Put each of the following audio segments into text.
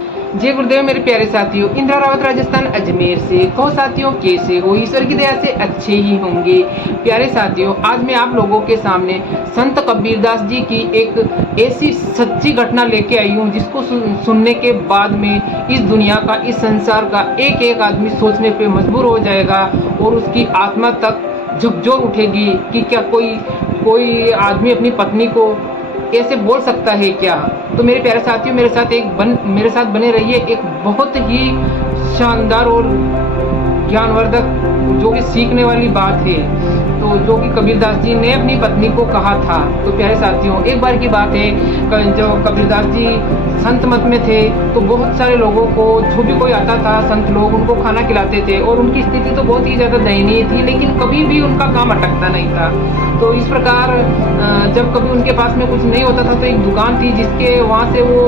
जय गुरुदेव मेरे प्यारे साथियों, इंदिरा रावत राजस्थान अजमेर से। कहो साथियों कैसे हो? ईश्वर की दया से अच्छे ही होंगे। प्यारे साथियों, आज मैं आप लोगों के सामने संत कबीरदास जी की एक ऐसी सच्ची घटना लेके आई हूँ जिसको सुनने के बाद में इस दुनिया का, इस संसार का एक एक आदमी सोचने पे मजबूर हो जाएगा और उसकी आत्मा तक झकझोर उठेगी कि क्या कोई आदमी अपनी पत्नी को ऐसे बोल सकता है क्या? तो मेरे प्यारे साथियों, मेरे साथ बने रहिए। एक बहुत ही शानदार और ज्ञानवर्धक जो कि सीखने वाली बात है, तो जो कि कबीरदास जी ने अपनी पत्नी को कहा था। तो प्यारे साथियों, एक बार की बात है, जो कबीरदास जी संत मत में थे तो बहुत सारे लोगों को, जो भी कोई आता था संत लोग, उनको खाना खिलाते थे और उनकी स्थिति तो बहुत ही ज़्यादा दयनीय थी, लेकिन कभी भी उनका काम अटकता नहीं था। तो इस प्रकार जब कभी उनके पास में कुछ नहीं होता था तो एक दुकान थी जिसके वहाँ से वो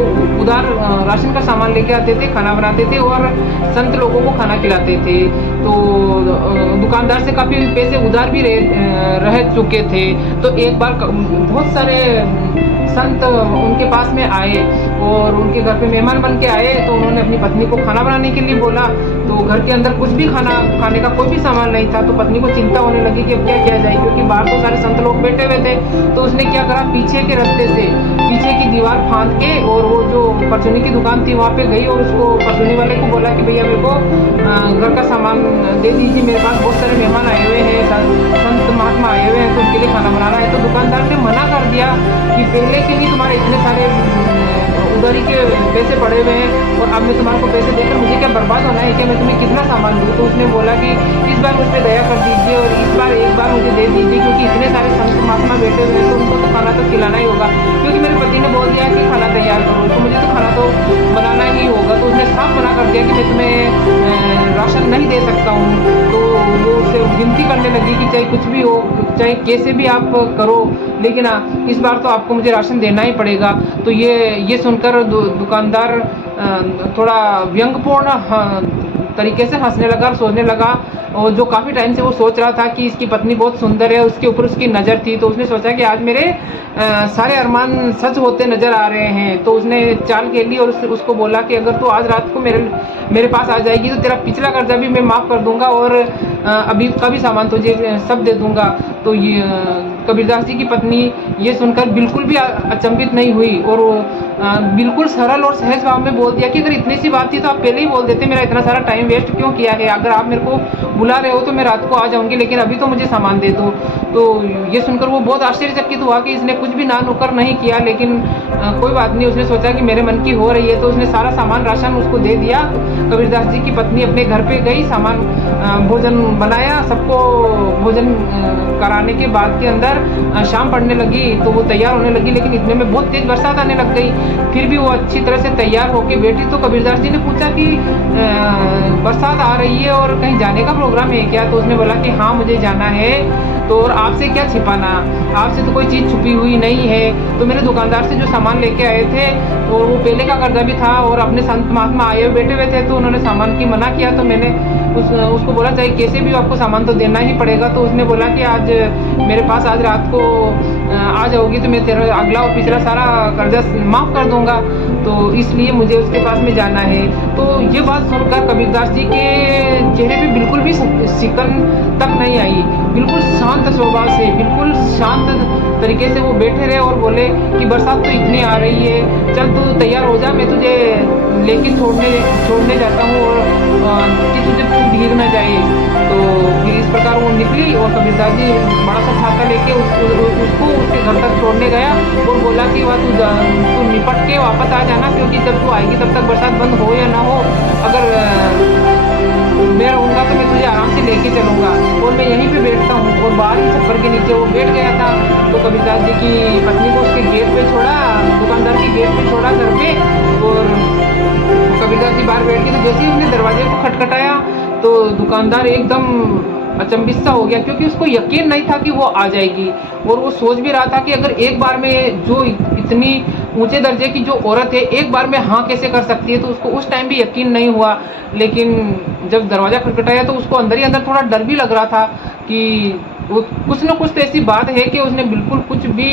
उधार राशन का सामान लेके आते थे, खाना बनाते थे और संत लोगों को खाना खिलाते थे। तो दुकानदार से काफ़ी पैसे उधार भी रह चुके थे। तो एक बार बहुत सारे संत उनके पास में आए और उनके घर पे मेहमान बन के आए। तो उन्होंने अपनी पत्नी को खाना बनाने के लिए बोला। तो घर के अंदर कुछ भी खाने का कोई भी सामान नहीं था। तो पत्नी को चिंता होने लगी कि अब क्या किया जाए, क्योंकि बाहर तो सारे संत लोग बैठे हुए थे। तो उसने क्या करा, पीछे के रास्ते से पीछे की दीवार फांद के और वो जो परचूनी की दुकान थी वहाँ पे गई और उसको परचूनी वाले को बोला कि भैया मेरे को घर का सामान दे दीजिए, मेरे पास बहुत सारे मेहमान आए हुए हैं, संत महात्मा आए हुए हैं, तो उनके लिए खाना बनाना है। तो दुकानदार ने मना कर दिया कि पहले के लिए तुम्हारे इतने सारे उधारी के पैसे पड़े हुए हैं और अब मैं तुम्हारे को पैसे देकर मुझे क्या बर्बाद होना है कि मैं तुम्हें कितना सामान दूँ। तो उसने बोला कि इस बार मुझ पर दया कर दीजिए और इस बार एक बार मुझे दे दीजिए, क्योंकि इतने सारे संत महात्मा बैठे हुए हैं तो उनको तो खाना तो खिलाना ही होगा, क्योंकि मेरे पति ने बोल दिया कि खाना तैयार करो तो मुझे तो खाना तो बनाना ही होगा। तो उसने साफ मना कर दिया कि मैं तुम्हें राशन नहीं दे सकता हूँ। तो वो उससे विनती करने लगी कि चाहे कुछ भी हो, चाहे कैसे भी आप करो, लेकिन इस बार तो आपको मुझे राशन देना ही पड़ेगा। तो ये सुनकर दुकानदार थोड़ा व्यंग्यपूर्ण तरीके से हंसने लगा और सोचने लगा, और जो काफ़ी टाइम से वो सोच रहा था कि इसकी पत्नी बहुत सुंदर है, उसके ऊपर उसकी नज़र थी। तो उसने सोचा कि आज मेरे सारे अरमान सच होते नज़र आ रहे हैं। तो उसने चाल खेली और उसको बोला कि अगर तू आज रात को मेरे पास आ जाएगी तो तेरा पिछला कर्जा भी मैं माफ़ कर दूंगा और अभी का भी सामान तुझे सब दे दूंगा। तो ये कबीरदास जी की पत्नी ये सुनकर बिल्कुल भी अचंभित नहीं हुई और बिल्कुल सरल और सहज भाव में बोल दिया कि अगर इतनी सी बात थी तो आप पहले ही बोल देते, मेरा इतना सारा टाइम वेस्ट क्यों किया है? अगर आप मेरे को बुला रहे हो तो मैं रात को आ जाऊंगी, लेकिन अभी तो मुझे सामान दे दो। तो ये सुनकर वो बहुत आश्चर्यचकित हुआ कि इसने कुछ भी ना नुकर नहीं किया, लेकिन कोई बात नहीं। उसने सोचा कि मेरे मन की हो रही है, तो उसने सारा सामान राशन उसको दे दिया। कबीरदास जी की पत्नी अपने घर पे गई, सामान भोजन बनाया, सबको भोजन कराने के बाद के अंदर शाम पड़ने लगी तो वो तैयार होने लगी, लेकिन इतने में बहुत तेज बरसात आने लग गई। फिर भी वो अच्छी तरह से तैयार होके बैठी। तो कबीरदास जी ने पूछा कि बरसात आ रही है और कहीं जाने का प्रोग्राम है क्या? तो उसने बोला कि हाँ मुझे जाना है। तो और आपसे क्या छिपाना, आपसे तो कोई चीज़ छुपी हुई नहीं है। तो मेरे दुकानदार से जो सामान लेके आए थे तो वो पहले का कर्जा भी था और अपने संत महात्मा आए हुए बैठे हुए थे, तो उन्होंने सामान की मना किया। तो मैंने उसको बोला चाहे कैसे भी आपको सामान तो देना ही पड़ेगा। तो उसने बोला कि आज मेरे पास आज रात को आ जाओगी तो मैं तेरा अगला और पिछला सारा कर्जा माफ़ कर दूंगा, तो इसलिए मुझे उसके पास में जाना है। तो ये बात सुनकर कबीरदास जी के चेहरे पे बिल्कुल भी सिकन तक नहीं आई, बिल्कुल शांत स्वभाव से, बिल्कुल शांत तरीके से वो बैठे रहे और बोले कि बरसात तो इतनी आ रही है, चल तू तैयार हो जा, मैं तुझे लेके छोड़ने जाता हूँ और कि तुझे भीग ना जाए। तो फिर इस प्रकार वो निकली और कबीरदास जी बड़ा सा छाता लेके उसको उसके घर तक छोड़ने गया और बोला कि वह तू निपट के वापस आ जाना, क्योंकि जब तू आएगी तब तक बरसात बंद हो या ना हो, अगर मैं रहूँगा तो मैं तुझे आराम से लेके चलूँगा और मैं यहीं पे बैठता हूँ। और बाहर ही छप्पर के नीचे वो बैठ गया था। तो कबीरदास जी की पत्नी को उसके गेट पे छोड़ा, दुकानदार के गेट पे छोड़ा घर पे, और कबीरदास जी बाहर बैठ के तो जैसे ही उसने दरवाजे को खटखटाया तो दुकानदार एकदम अचंभित सा हो गया, क्योंकि उसको यकीन नहीं था कि वो आ जाएगी। और वो सोच भी रहा था कि अगर एक बार में जो इतनी ऊंचे दर्जे की जो औरत है एक बार में हाँ कैसे कर सकती है, तो उसको उस टाइम भी यकीन नहीं हुआ। लेकिन जब दरवाज़ा खटखटाया तो उसको अंदर ही अंदर थोड़ा डर भी लग रहा था कि कुछ न कुछ तो ऐसी बात है कि उसने बिल्कुल कुछ भी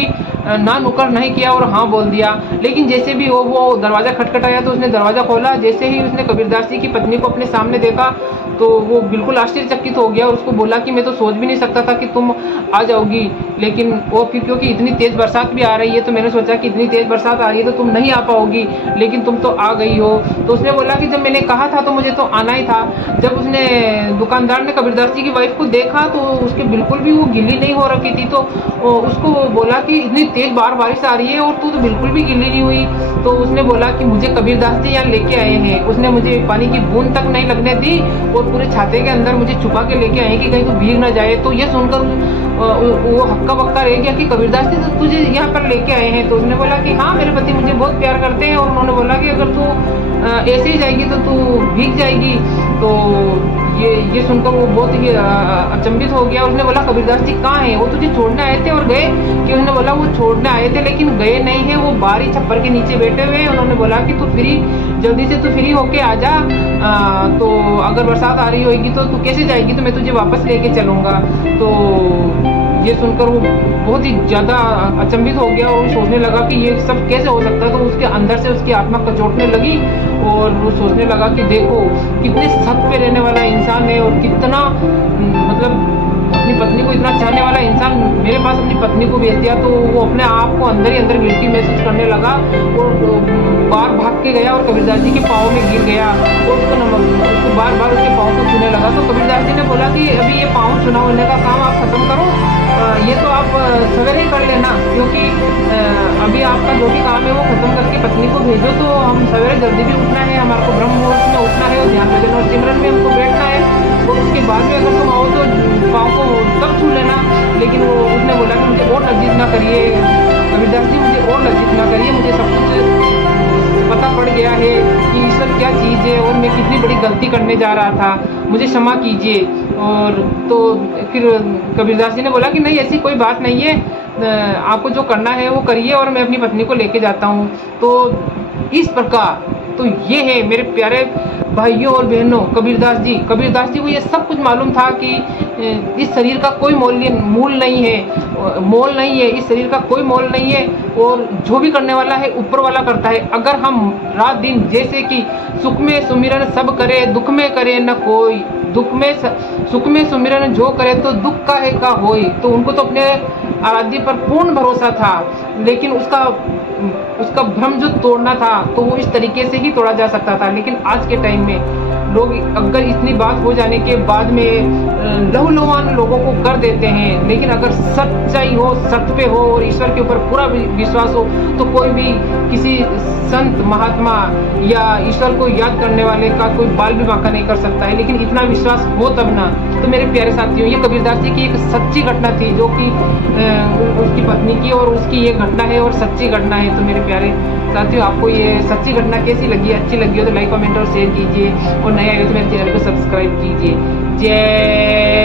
ना नुक्कड़ नहीं किया और हाँ बोल दिया। लेकिन जैसे भी वो दरवाज़ा खटखटाया तो उसने दरवाज़ा खोला। जैसे ही उसने कबीरदास जी की पत्नी को अपने सामने देखा तो वो बिल्कुल आश्चर्यचकित हो गया और उसको बोला कि मैं तो सोच भी नहीं सकता था कि तुम आ जाओगी। लेकिन वो फिर क्योंकि इतनी तेज़ बरसात भी आ रही है तो मैंने सोचा कि इतनी तेज़ बरसात आ रही है तो तुम नहीं आ पाओगी, लेकिन तुम तो आ गई हो। तो उसने बोला कि जब मैंने कहा था तो मुझे तो आना ही था। जब उसने दुकानदार ने कबीरदास जी की वाइफ को देखा तो उसके बिल्कुल भी वो गिल्ली नहीं हो रखी थी। तो उसको बोला कि इतनी तेज़ बारिश आ रही है और तू तो बिल्कुल भी गिल्ली नहीं हुई। तो उसने बोला कि मुझे कबीरदास जी यहाँ लेके आए हैं, उसने मुझे पानी की बूंद तक नहीं लगने दी और पूरे छाते के अंदर मुझे छुपा के लेके आए कि कहीं तू भीग ना जाए। तो ये सुनकर वो हक्का बक्का रह गया कि कबीरदास जी तो तुझे यहाँ पर लेके आए हैं। तो उसने बोला कि हाँ, मेरे पति मुझे बहुत प्यार करते हैं। और उन्होंने बोला कि अगर तू ऐसे ही जाएगी तो तू भीग जाएगी। तो ये सुनकर वो बहुत ही अचंभित हो गया। उसने बोला कबीरदास जी कहाँ हैं, वो तुझे छोड़ने आए थे और गए? कि उसने बोला वो छोड़ने आए थे लेकिन गए नहीं है, वो बाहरी छप्पर के नीचे बैठे हुए हैं। उन्होंने बोला कि तू जल्दी से तू फ्री होके आ जा, तो अगर बरसात आ रही होगी तो तू कैसे जाएगी, तो मैं तुझे वापस लेके चलूँगा। तो ये सुनकर वो बहुत ही ज़्यादा अचंभित हो गया और सोचने लगा कि ये सब कैसे हो सकता है। तो उसके अंदर से उसकी आत्मा कचोटने लगी और वो सोचने लगा कि देखो कितने सख्त पे रहने वाला इंसान है और कितना मतलब अपनी पत्नी को इतना चाहने वाला इंसान मेरे पास अपनी पत्नी को भेज दिया। तो वो अपने आप को अंदर ही अंदर गिल्टी महसूस करने लगा और बाहर भाग के गया और कबीरदास जी के पाँव में गिर गया और उसको बार बार उसके पाँव को छूने लगा। तो कबीरदास जी ने बोला कि अभी ये पाँव छूना होने का काम आप खत्म करो, ये तो आप सवेरे ही कर लेना, क्योंकि अभी आपका जो भी काम है वो खत्म करके पत्नी को भेजो। तो हम सवेरे जल्दी भी उठना है, हमारे को ब्रह्म मुहूर्त में उठना है और ध्यान भजन और सिमरन में हमको बैठना है। तो उसके बाद में अगर तुम आओ तो पाँव को तब छू लेना। लेकिन उसने बोला कि मुझे और लज्जित ना करिए कबीरदास जी, मुझे और लज्जित ना करिए, मुझे सब कुछ पता पड़ गया है कि ईश्वर क्या चीज़ है और मैं कितनी बड़ी गलती करने जा रहा था, मुझे क्षमा कीजिए। और तो फिर कबीरदास जी ने बोला कि नहीं, ऐसी कोई बात नहीं है, आपको जो करना है वो करिए और मैं अपनी पत्नी को लेके जाता हूँ। तो इस प्रकार तो ये है मेरे प्यारे भाइयों और बहनों, कबीरदास जी को ये सब कुछ मालूम था कि इस शरीर का कोई मोल नहीं है, इस शरीर का कोई मोल नहीं है और जो भी करने वाला है ऊपर वाला करता है। अगर हम रात दिन जैसे कि सुख में सुमिरन सब करे, दुख में करे न कोई, सुख में सुमिरन जो करे तो दुख का है का होई। तो उनको तो अपने आराध्य पर पूर्ण भरोसा था, लेकिन उसका भ्रम जो तोड़ना था तो वो इस तरीके से ही तोड़ा जा सकता था। लेकिन आज के टाइम में लोग अगर इतनी बात हो जाने के बाद में लहूलुहान लोगों को कर देते हैं, लेकिन अगर सच्चाई हो, सत्य पे हो और ईश्वर के ऊपर पूरा विश्वास हो तो कोई भी किसी संत महात्मा या ईश्वर को याद करने वाले का कोई बाल भी बांका नहीं कर सकता है। लेकिन इतना विश्वास हो तब ना। तो मेरे प्यारे साथियों, ये कबीरदास जी की एक सच्ची घटना थी जो कि उसकी पत्नी की, और उसकी ये घटना है और सच्ची घटना है। तो मेरे प्यारे साथियों, आपको ये सच्ची घटना कैसी लगी, अच्छी लगी हो तो लाइक कमेंट और शेयर कीजिए और नए आए तो मेरे चैनल को सब्सक्राइब कीजिए। जय